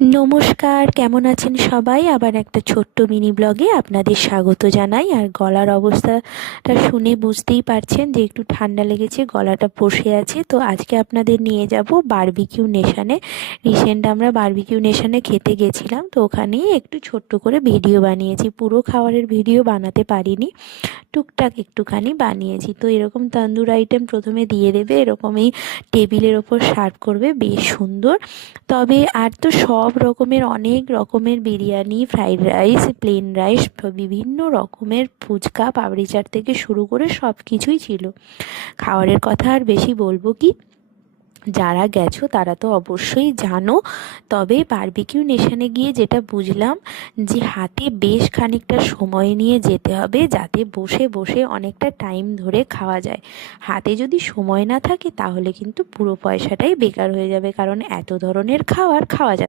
নমস্কার, কেমন আছেন সবাই? আবার একটা ছোট্ট মিনি ব্লগে আপনাদের স্বাগত জানাই। আর গলার অবস্থাটা শুনে বুঝতেই পারছেন যে একটু ঠান্ডা লেগেছে, গলাটা বসে আছে। তো আজকে আপনাদের নিয়ে যাব বারবিকিউ নেশনে। রিসেন্ট আমরা বারবিকিউ নেশনে খেতে গেছিলাম, তো ওখানেই একটু ছোট্ট করে ভিডিও বানিয়েছি। পুরো খাবারের ভিডিও বানাতে পারিনি, টুকটাক একটুখানি বানিয়েছি। তো এরকম তন্দুর আইটেম প্রথমে দিয়ে দেবে, এরকমই টেবিলের ওপর সার্ভ করবে, বেশ সুন্দর। তবে আর তো সব রকমের, অনেক রকমের biryani, fried rice, plain rice, বিভিন্ন রকমের ফুচকা, পাপড়ি চাট থেকে শুরু করে সব কিছুই ছিল। খাবারের কথা আর বেশি বলবো কি, যারা গেছো তারা তো অবশ্যই জানো। তবে বারবিকিউ নেশনে গিয়ে যেটা বুঝলাম, যে হাতে বেশ খানিকটা সময় নিয়ে যেতে হবে, যাতে বসে বসে অনেকটা টাইম ধরে খাওয়া যায়। হাতে যদি সময় না থাকে তাহলে কিন্তু পুরো পয়সাটাই বেকার হয়ে যাবে, কারণ এত ধরনের খাবার খাওয়া যায়।